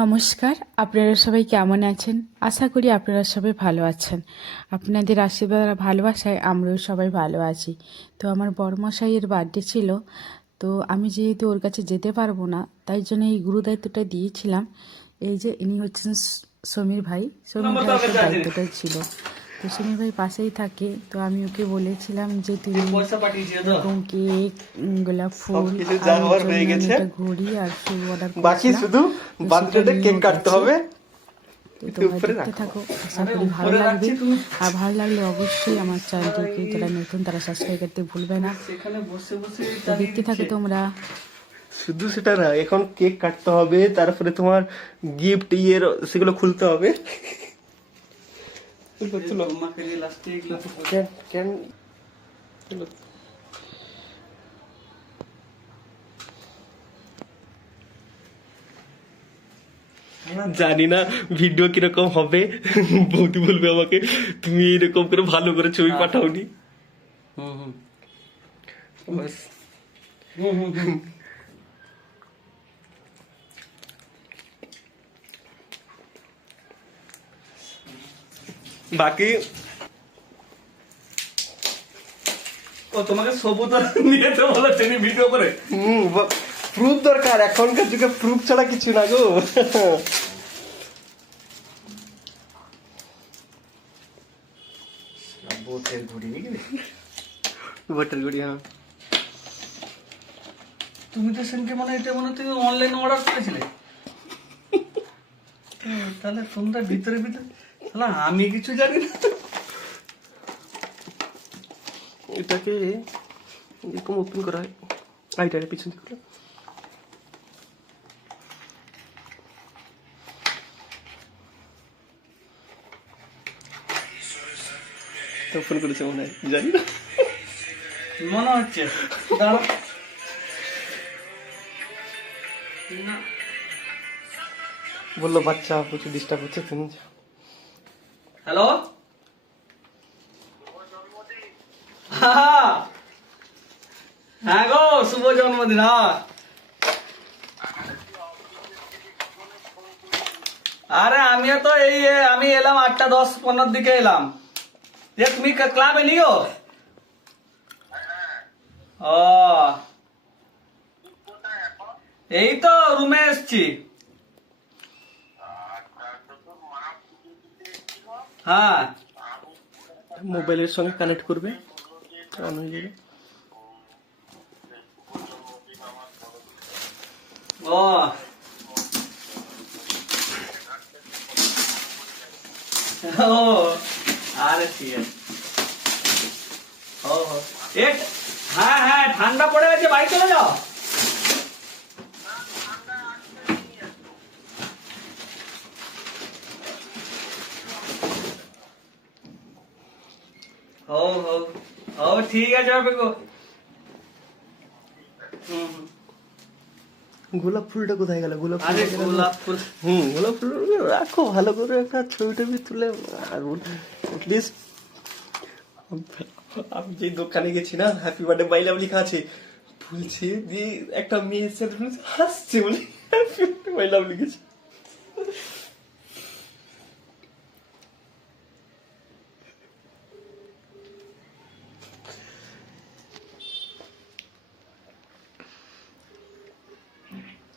নমস্কার, আপনারা সবাই কেমন আছেন? আশা করি আপনারা সবাই ভালো আছেন। আপনাদের আশীর্বাদ আর ভালোবাসায় আমরাও সবাই ভালো আছি। তো আমার বড়মশাইয়ের বার্থডে ছিল, তো আমি যেহেতু ওর কাছে যেতে পারবো না, তাই জন্য এই গুরুদায়িত্বটা দিয়েছিলাম। এই যে ইনি হচ্ছেন সমীর ভাই। সমীর ভাইয়ের দায়িত্বটা ছিল। তো সমীর ভাই পাশেই থাকে, তো আমি ওকে বলেছিলাম যে তুমি এরকম কেক, গোলাপ ফুল আর ওর জন্য আমি একটা ঘড়ি আর শু অর্ডার বাকি করেছিলাম। শুধু বার্থডেতে কেক কাটতে হবে। তো তোমরা দেখতে থাকো, আশা করি ভালো লাগবে। আর ভালো লাগলে অবশ্যই আমার চ্যানেলটিকে যারা নতুন তারা সাবস্ক্রাইব করতে ভুলবে না। তো দেখতে থাকো তোমরা। শুধু সেটা না, এখন কেক কাটতে হবে, তারপরে তোমার গিফট সেগুলো খুলতে হবে। জানি না ভিডিও কিরকম হবে, বৌদি বলবে আমাকে তুমি এরকম করে ভালো করে ছবি পাঠাওনি। বাস। বাকি ও তোমাকে সবুজ নিয়ে তো বলেছে ভিডিও করে। প্রুফ দরকার, এখনকার যুগে প্রুফ ছাড়া কিছু না গো। বোটের ঘুড়ি ভোটার গুড়ি, হ্যাঁ। তুমি তো সেদিনকে এটা তুমি অনলাইন অর্ডার করেছিলে। তাহলে তোমরা ভিতরে তাহলে আমি কিছু জানি না। এটাকে এরকম ওপেন করা হয়, আইটারে পিছন দিকে ওপেন করেছে মনে হয়, জানি না, মনে হচ্ছে। দাঁড়াও। না বললো বাচ্চা প্রচুর ডিস্টার্ব হচ্ছে, তুমি যাও। হ্যালো, হ্যাঁ গো, শুভ জন্মদিন। হ্যাঁ, আরে আমিও তো আমি এলাম 8:10-15 দিকে এলাম। যে তুমি ক্লাবে নিও। ও, এই তো রুমে এসছি। হ্যাঁ, মোবাইলের সঙ্গে কানেক্ট করবে, অন হয়ে যাবে। ও, ও, আরে ঠিক আছে। ও, হ্যাঁ হ্যাঁ, ঠান্ডা পড়ে গেছে, বাড়ি চলে যাও। ও ও ও, ঠিক আছে হবে গো। গোলাপ ফুলটা কোথায় গেল? গোলাপ ফুল, আরে গোলাপ ফুল, গোলাপ ফুল রাখো ভালো করে, একটা ছবি টবি তুলে। আর লিস্ট আমি যে দোকানে গেছি না, হ্যাপি বার্থডে মাই লাভ লেখা আছে, ভুলছে দিয়ে একটা মেয়ে এসে হাসছে বলে হ্যাপি বার্থডে মাই লাভ লিখেছে।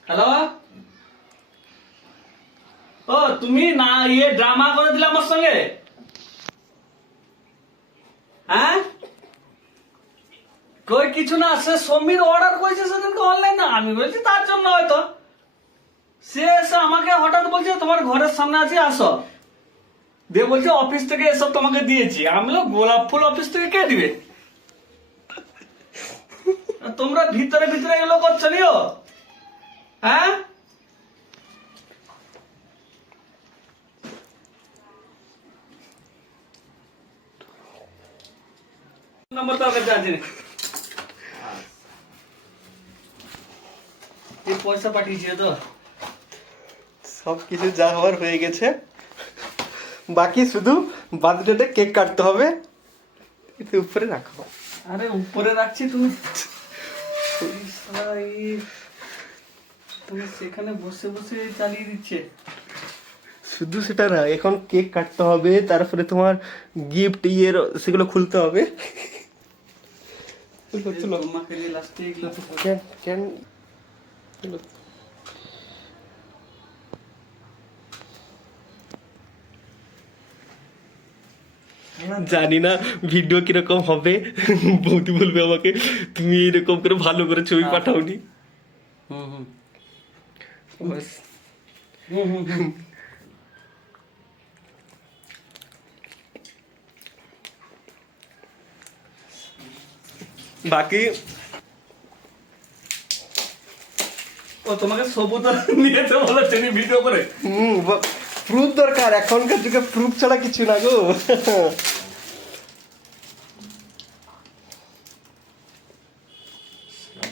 হ্যালো। ও, তুমি না ড্রামা করে দিলে আমার সঙ্গে? হ্যাঁ, কই কিছু না, সে সমীর অর্ডার করেছে সেদিনকে অনলাইন, না আমি বলছি তার জন্য হয়তো। সে এসে আমাকে হঠাৎ বলছে তোমার ঘরের সামনে আছে, আসো। দিয়ে বলছে অফিস থেকে এসব তোমাকে দিয়েছি। আমি বললাম গোলাপ ফুল অফিস থেকে কে দিবে? তোমরা ভিতরে ভিতরে এগুলো করছো নিও। হ্যাঁ, নম্বর তো কাছে আছে, পয়সা পাঠিয়েছি তো। সবকিছু যা হওয়ার হয়ে গেছে, বাকি শুধু বার্থডেতে কেক কাটতে হবে। একটু উপরে রাখো। আরে উপরে রাখছি, তুমি তুমি সেখানে বসে বসে চালিয়ে দিচ্ছে। শুধু সেটা না, এখন কেক কাটতে হবে, তারপরে তোমার গিফট ইয়ের সেগুলো খুলতে হবে। চলো তোমাকে যে লাস্টে এগুলো ক্যান ক্যান জানি না ভিডিও কিরকম হবে। বৌদি বলবে আমাকে তুমি এরকম করে ভালো করে ছবি পাঠাওনি। হুম হুম ব্যাস। হুম হুম হুম। বাকি ও তোমাকে সবুজ নিয়েছে বলেছে নি ভিডিও করে। প্রুফ দরকার, এখনকার যুগে প্রুফ ছাড়া কিছু না গো।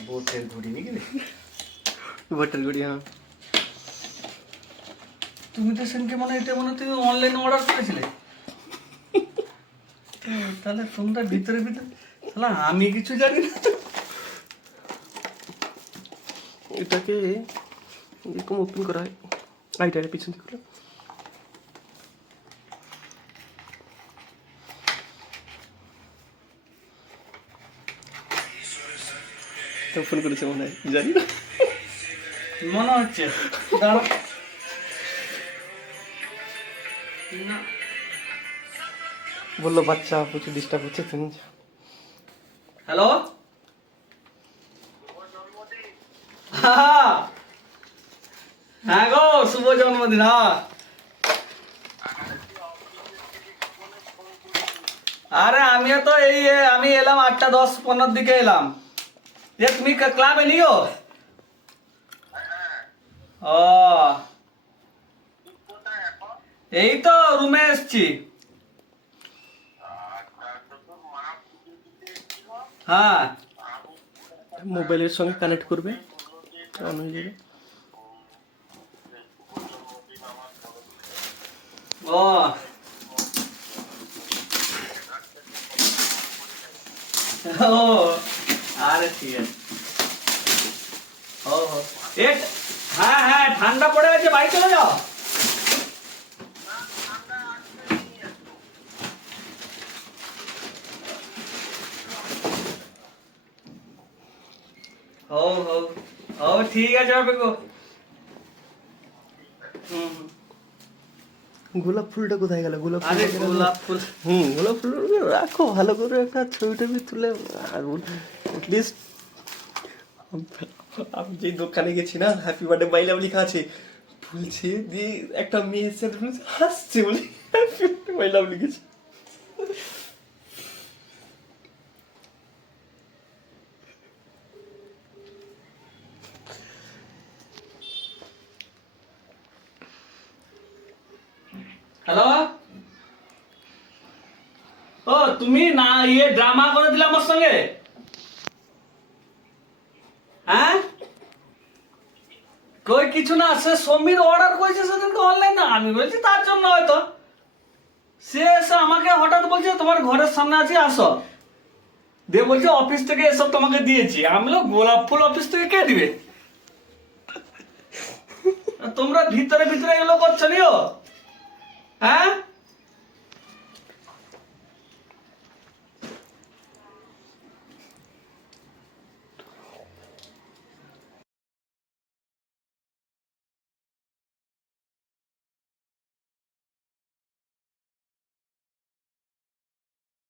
বোটের ঘুড়ি নাকি? বটের গুড়ি, হ্যাঁ। তুমি তো সেদিনকে এটা তুমি অনলাইন অর্ডার করেছিলে। তাহলে তোমরা ভিতরে ভিতরে, তাহলে আমি কিছু জানি না। এটাকে এরকম ওপেন করা হয়, আইটারে পিছন দিকে ওপেন করেছে মনে হয়, জানি না। মনে হচ্ছে দাঁড়াও। না বললো বাচ্চা প্রচুর ডিস্টার্ব হচ্ছে, তুমি যাও। হ্যালো, হ্যাঁ গো, শুভ জন্মদিন। হ্যাঁ, আরে আমিও তো আমি এলাম 8:10-15 দিকে এলাম। যে তুমি ক্লাবে নিও? ও, এই তো রুমে এসছি। হ্যাঁ, মোবাইলের সঙ্গে কানেক্ট করবে, অন হয়ে যাবে। ও, ও, আরে ঠিক আছে। ও, হ্যাঁ হ্যাঁ, ঠান্ডা পড়ে গেছে, বাড়ি চলে যাও। ও ও ও, ঠিক আছে হবে গো। হুম হুম। গোলাপ ফুলটা কোথায় গেল? গোলাপ ফুল, আরে গোলাপ ফুল, গোলাপ ফুল রাখো ভালো করে, একটা ছবি টবি তুলে। আর লিস্ট আমি যে দোকানে গেছি না, হ্যাপি বার্থডে মাই লাভ লেখা আছে, ফুলছে দিয়ে একটা মেয়ে এসে হাসছে বলে হ্যাপি বার্থডে মাই লাভ লিখেছে। হ্যালো। ও, তুমি না ড্রামা করে দিলে আমার সঙ্গে? হ্যাঁ, কই কিছু না, সে সমীর অর্ডার করেছে সেদিনকে অনলাইন, না আমি বলছি তার জন্য হয়তো। সে এসে আমাকে হঠাৎ বলছে তোমার ঘরের সামনে আছি, আসো। দিয়ে বলছে অফিস থেকে এসব তোমাকে দিয়েছি। আমি বললাম গোলাপ ফুল অফিস থেকে কে দিবে? তোমরা ভিতরে ভিতরে এগুলো করছো নিও? হ্যাঁ,